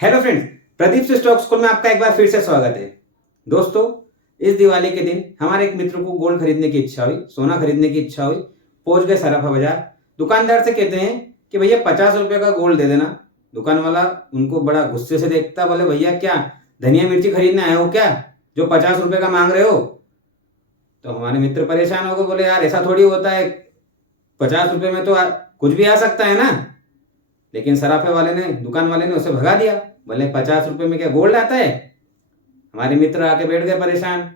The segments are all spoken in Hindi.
हेलो फ्रेंड्स, प्रदीप से स्टॉक स्कूल में आपका एक बार फिर से स्वागत है। दोस्तों, इस दिवाली के दिन हमारे एक मित्र को गोल्ड खरीदने की इच्छा हुई, सोना खरीदने की इच्छा हुई। पहुंच गए सराफा बाजार। दुकानदार से कहते हैं कि भैया 50 रुपए का गोल्ड दे देना। दुकान वाला उनको बड़ा गुस्से से देखता, बोले भैया क्या धनिया मिर्ची खरीदने आए हो क्या, जो 50 रुपए का मांग रहे हो। तो हमारे मित्र परेशान हो गए, बोले यार ऐसा थोड़ी होता है, 50 रुपए में तो कुछ भी आ सकता है ना। लेकिन सराफे वाले ने, दुकान वाले ने उसे भगा दिया। बोले 50 रुपए में क्या गोल्ड आता है। हमारे मित्र आके बैठ गए परेशान।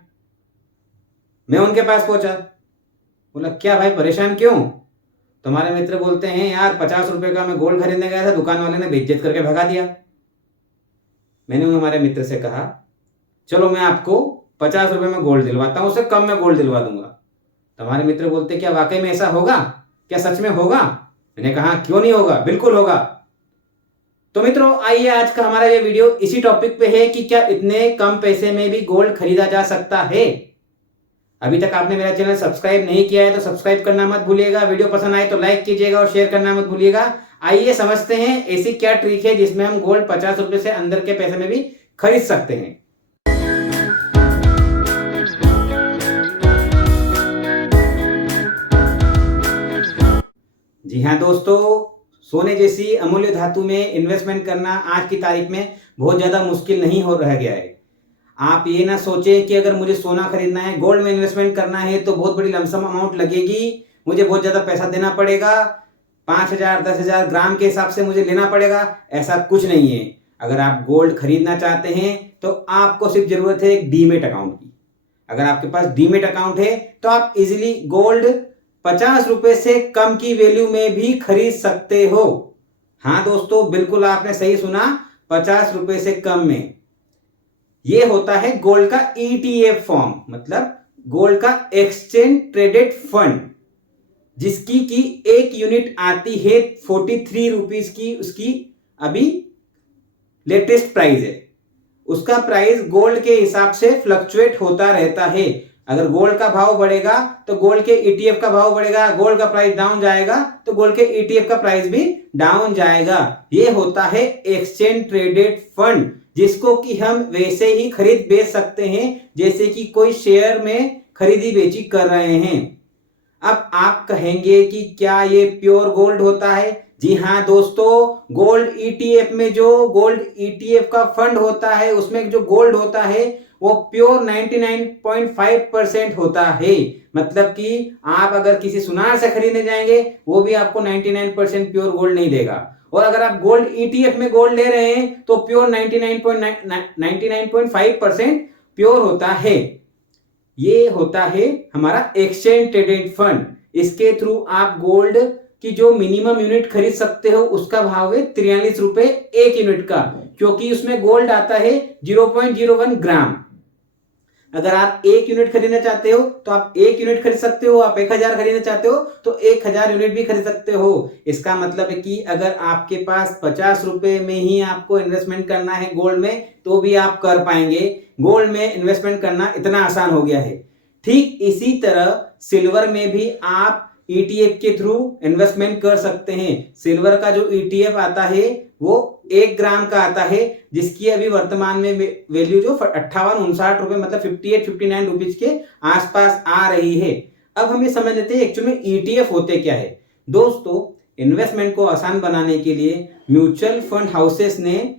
मैं उनके पास पहुंचा, बोला क्या भाई परेशान क्यों। तो हमारे मित्र बोलते हैं यार 50 रुपए का मैं गोल्ड खरीदने गया था, दुकान वाले ने बेइज्जत करके भगा दिया। मैंने हमारे मित्र से कहा चलो मैं आपको 50 रुपए में गोल्ड दिलवाता हूं, उससे कम में गोल्ड दिलवा दूंगा। तो हमारे मित्र बोलते क्या वाकई में ऐसा होगा, क्या सच में होगा। मैंने कहा क्यों नहीं होगा, बिल्कुल होगा। तो मित्रों आइए, आज का हमारा ये वीडियो इसी टॉपिक पे है कि क्या इतने कम पैसे में भी गोल्ड खरीदा जा सकता है। अभी तक आपने मेरा चैनल सब्सक्राइब नहीं किया है तो सब्सक्राइब करना मत भूलिएगा। वीडियो पसंद आए तो लाइक कीजिएगा और शेयर करना मत भूलिएगा। आइए समझते हैं ऐसी क्या ट्रिक है जिसमें हम गोल्ड 50 रुपए से अंदर के पैसे में भी खरीद सकते हैं। जी हाँ दोस्तों, सोने जैसी अमूल्य धातु में इन्वेस्टमेंट करना आज की तारीख में बहुत ज़्यादा मुश्किल नहीं हो रह गया है। आप ये ना सोचें कि अगर मुझे सोना खरीदना है, गोल्ड में इन्वेस्टमेंट करना है तो बहुत बड़ी लमसम अमाउंट लगेगी, मुझे बहुत ज़्यादा पैसा देना पड़ेगा, 5,000 10,000 ग्राम के हिसाब से मुझे लेना पड़ेगा। ऐसा कुछ नहीं है। अगर आप गोल्ड खरीदना चाहते हैं तो आपको सिर्फ ज़रूरत है एक डीमेट अकाउंट की। अगर आपके पास डीमेट अकाउंट है तो आप इजीली गोल्ड 50 रुपए से कम की वैल्यू में भी खरीद सकते हो। हाँ दोस्तों, बिल्कुल आपने सही सुना, 50 रुपए से कम में। यह होता है गोल्ड का ETF फॉर्म, मतलब गोल्ड का एक्सचेंज ट्रेडेड फंड, जिसकी की एक यूनिट आती है 43 रुपीज की। उसकी अभी लेटेस्ट प्राइस है। उसका प्राइस गोल्ड के हिसाब से फ्लक्चुएट होता रहता है। अगर गोल्ड का भाव बढ़ेगा तो गोल्ड के ETF का भाव बढ़ेगा, गोल्ड का प्राइस डाउन जाएगा तो गोल्ड के ETF का प्राइस भी डाउन जाएगा। ये होता है एक्सचेंज ट्रेडेड फंड, जिसको कि हम वैसे ही खरीद बेच सकते हैं जैसे कि कोई शेयर में खरीदी बेची कर रहे हैं। अब आप कहेंगे कि क्या ये प्योर गोल्ड होता है। जी हाँ दोस्तों, गोल्ड ETF में जो गोल्ड ETF का फंड होता है उसमें जो गोल्ड होता है वो प्योर 99.5% होता है। मतलब कि आप अगर किसी सुनार से खरीदने जाएंगे वो भी आपको 99% प्योर गोल्ड नहीं देगा। और अगर आप गोल्ड ETF में गोल्ड ले रहे हैं तो प्योर 99.5% प्योर होता है। ये होता है हमारा एक्सचेंज ट्रेडेड फंड। इसके थ्रू आप गोल्ड की जो मिनिमम यूनिट खरीद सकते हो उसका भाव है 43 रुपए एक यूनिट का, क्योंकि उसमें गोल्ड आता है 0.01 ग्राम। अगर आप एक यूनिट खरीदना चाहते हो तो आप एक यूनिट खरीद सकते हो, आप 1000 खरीदना चाहते हो तो 1000 यूनिट भी खरीद सकते हो। इसका मतलब है कि अगर आपके पास 50 रुपए में ही आपको इन्वेस्टमेंट करना है गोल्ड में तो भी आप कर पाएंगे। गोल्ड में इन्वेस्टमेंट करना इतना आसान हो गया है। ठीक इसी तरह सिल्वर में भी आप ETF के थ्रू इन्वेस्टमेंट कर सकते हैं। सिल्वर का जो ETF आता है वो 1 ग्राम का आता है, जिसकी अभी वर्तमान में वैल्यू जो 58-59 रुपए, मतलब 58-59 रुपीज के आसपास आ रही है। अब हम ये समझ लेते हैं एक्चुअल में ETF होते क्या है। दोस्तों, इन्वेस्टमेंट को आसान बनाने के लिए म्यूचुअल फंड हाउसेस ने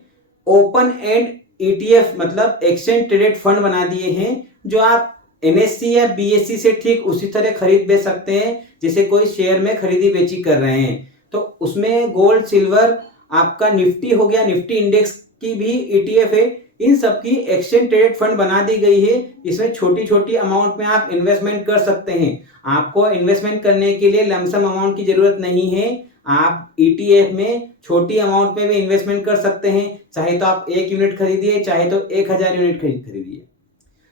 ओपन एंड ETF मतलब एक्सचेंज ट्रेडेड फंड बना दिए हैं, जो आप NSE या BSE से ठीक उसी तरह खरीद बेच सकते हैं जैसे कोई शेयर में खरीदी बेची कर रहे हैं। तो उसमें गोल्ड, सिल्वर, आपका निफ्टी हो गया, निफ्टी इंडेक्स की भी ETF है। इन सब की एक्सचेंज ट्रेडेड फंड बना दी गई है। इसमें छोटी छोटी अमाउंट में आप इन्वेस्टमेंट कर सकते हैं। आपको इन्वेस्टमेंट करने के लिए लमसम अमाउंट की जरूरत नहीं है। आप ETF में छोटी अमाउंट में भी इन्वेस्टमेंट कर सकते हैं। चाहे तो आप 1 यूनिट खरीदिए, चाहे तो 1000 यूनिट खरीदिए।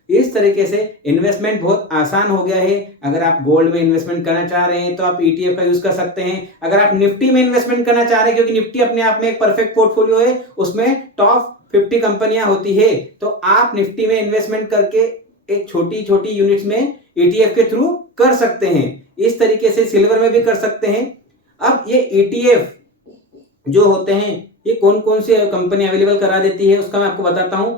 इस तरीके से इन्वेस्टमेंट बहुत आसान हो गया है। अगर आप गोल्ड में इन्वेस्टमेंट करना चाह रहे हैं तो आप ETF का यूज कर सकते हैं। अगर आप निफ्टी में इन्वेस्टमेंट करना चाह रहे हैं, क्योंकि निफ्टी अपने आप में एक परफेक्ट पोर्टफोलियो है, उसमें टॉप 50 कंपनियां होती है, तो आप निफ्टी में इन्वेस्टमेंट करके एक छोटी छोटी यूनिट्स में ETF के थ्रू कर सकते हैं। इस तरीके से सिल्वर में भी कर सकते हैं। अब ये ETF जो होते हैं ये कौन कौन सी कंपनी अवेलेबल करा देती है उसका मैं आपको बताता हूं।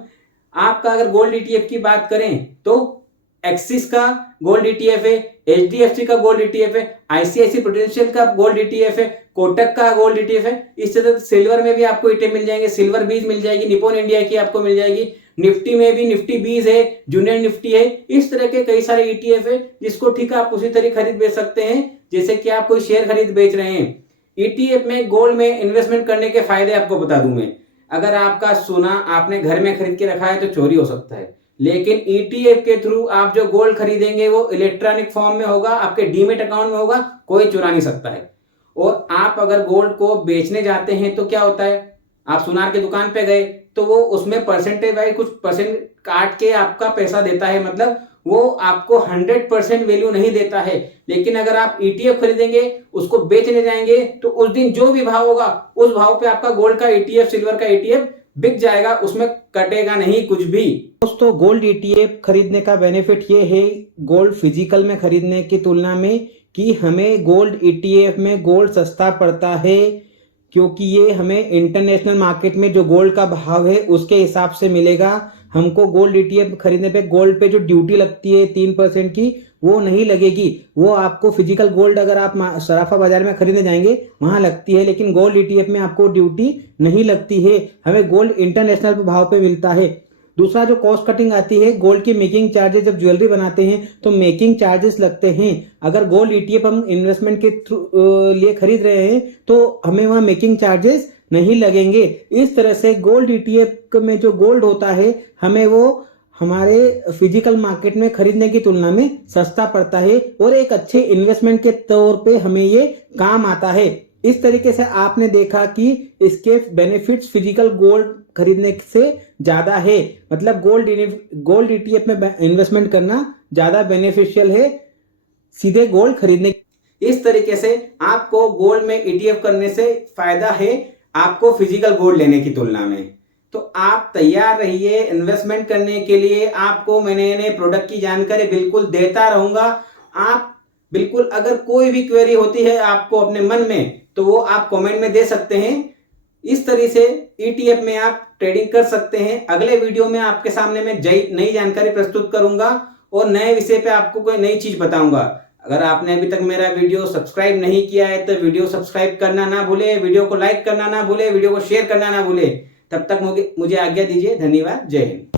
आपका अगर गोल्ड ईटीएफ की बात करें तो एक्सिस का गोल्ड ईटीएफ है, एचडीएफसी का गोल्ड ईटीएफ है, आईसीआईसी प्रूडेंशियल का गोल्ड ईटीएफ है, कोटक का गोल्ड ईटीएफ है। इस तरह सिल्वर में भी आपको ईटीएफ मिल जाएंगे, सिल्वर बीज मिल जाएगी, निप्पॉन इंडिया की आपको मिल जाएगी, निफ्टी में भी निफ्टी बीज है, जूनियर निफ्टी है। इस तरह के कई सारे ईटीएफ है जिसको ठीक है आप उसी तरह खरीद बेच सकते हैं जैसे कि आप कोई शेयर खरीद बेच रहे हैं। ईटीएफ में गोल्ड में इन्वेस्टमेंट करने के फायदे आपको बता दूं मैं। अगर आपका सोना आपने घर में खरीद के रखा है तो चोरी हो सकता है, लेकिन ईटीएफ के थ्रू आप जो गोल्ड खरीदेंगे वो इलेक्ट्रॉनिक फॉर्म में होगा, आपके डीमेट अकाउंट में होगा, कोई चुरा नहीं सकता है। और आप अगर गोल्ड को बेचने जाते हैं तो क्या होता है, आप सुनार की दुकान पे गए तो वो उसमें परसेंटेज वाइज कुछ परसेंट काट के आपका पैसा देता है, मतलब वो आपको 100% वैल्यू नहीं देता है। लेकिन अगर आप ईटीएफ खरीदेंगे, उसको बेचने जाएंगे तो उस दिन जो भी भाव होगा उस भाव पे आपका गोल्ड का ईटीएफ, सिल्वर का ईटीएफ बिक जाएगा, उसमें कटेगा नहीं कुछ भी। दोस्तों गोल्ड ईटीएफ खरीदने का बेनिफिट ये है गोल्ड फिजिकल में खरीदने की तुलना में कि हमें गोल्ड ईटीएफ में गोल्ड सस्ता पड़ता है, क्योंकि ये हमें इंटरनेशनल मार्केट में जो गोल्ड का भाव है उसके हिसाब से मिलेगा। हमको गोल्ड ईटीएफ खरीदने पे गोल्ड पे जो ड्यूटी लगती है 3% की वो नहीं लगेगी, वो आपको फिजिकल गोल्ड अगर आप सराफा बाजार में खरीदने जाएंगे वहां लगती है, लेकिन गोल्ड ईटीएफ में आपको ड्यूटी नहीं लगती है। हमें गोल्ड इंटरनेशनल भाव पे मिलता है। दूसरा जो कॉस्ट कटिंग आती है, गोल्ड की मेकिंग चार्जेस, जब ज्वेलरी बनाते हैं तो मेकिंग चार्जेस लगते हैं। अगर गोल्ड ईटीएफ हम इन्वेस्टमेंट के लिए खरीद रहे हैं तो हमें वहां मेकिंग चार्जेस नहीं लगेंगे। इस तरह से गोल्ड ईटीएफ में जो गोल्ड होता है हमें वो हमारे फिजिकल मार्केट में खरीदने की तुलना में सस्ता पड़ता है और एक अच्छे इन्वेस्टमेंट के तौर पे हमें ये काम आता है। इस तरीके से आपने देखा कि इसके बेनिफिट्स फिजिकल गोल्ड खरीदने से ज्यादा है, मतलब गोल्ड ईटीएफ में इन्वेस्टमेंट करना ज्यादा बेनिफिशियल है सीधे गोल्ड खरीदने। इस तरीके से आपको गोल्ड में ईटीएफ करने से फायदा है आपको फिजिकल गोल्ड लेने की तुलना में। तो आप तैयार रहिए इन्वेस्टमेंट करने के लिए। आपको मैं नए नए प्रोडक्ट की जानकारी बिल्कुल देता रहूंगा। आप बिल्कुल अगर कोई भी क्वेरी होती है आपको अपने मन में तो वो आप कमेंट में दे सकते हैं। इस तरह से ईटीएफ में आप ट्रेडिंग कर सकते हैं। अगले वीडियो में आपके सामने मैं नई जानकारी प्रस्तुत करूंगा और नए विषय पे आपको कोई नई चीज बताऊंगा। अगर आपने अभी तक मेरा वीडियो सब्सक्राइब नहीं किया है तो वीडियो सब्सक्राइब करना ना भूले, वीडियो को लाइक करना ना भूले, वीडियो को शेयर करना ना भूले। तब तक मुझे आज्ञा दीजिए। धन्यवाद। जय हिंद।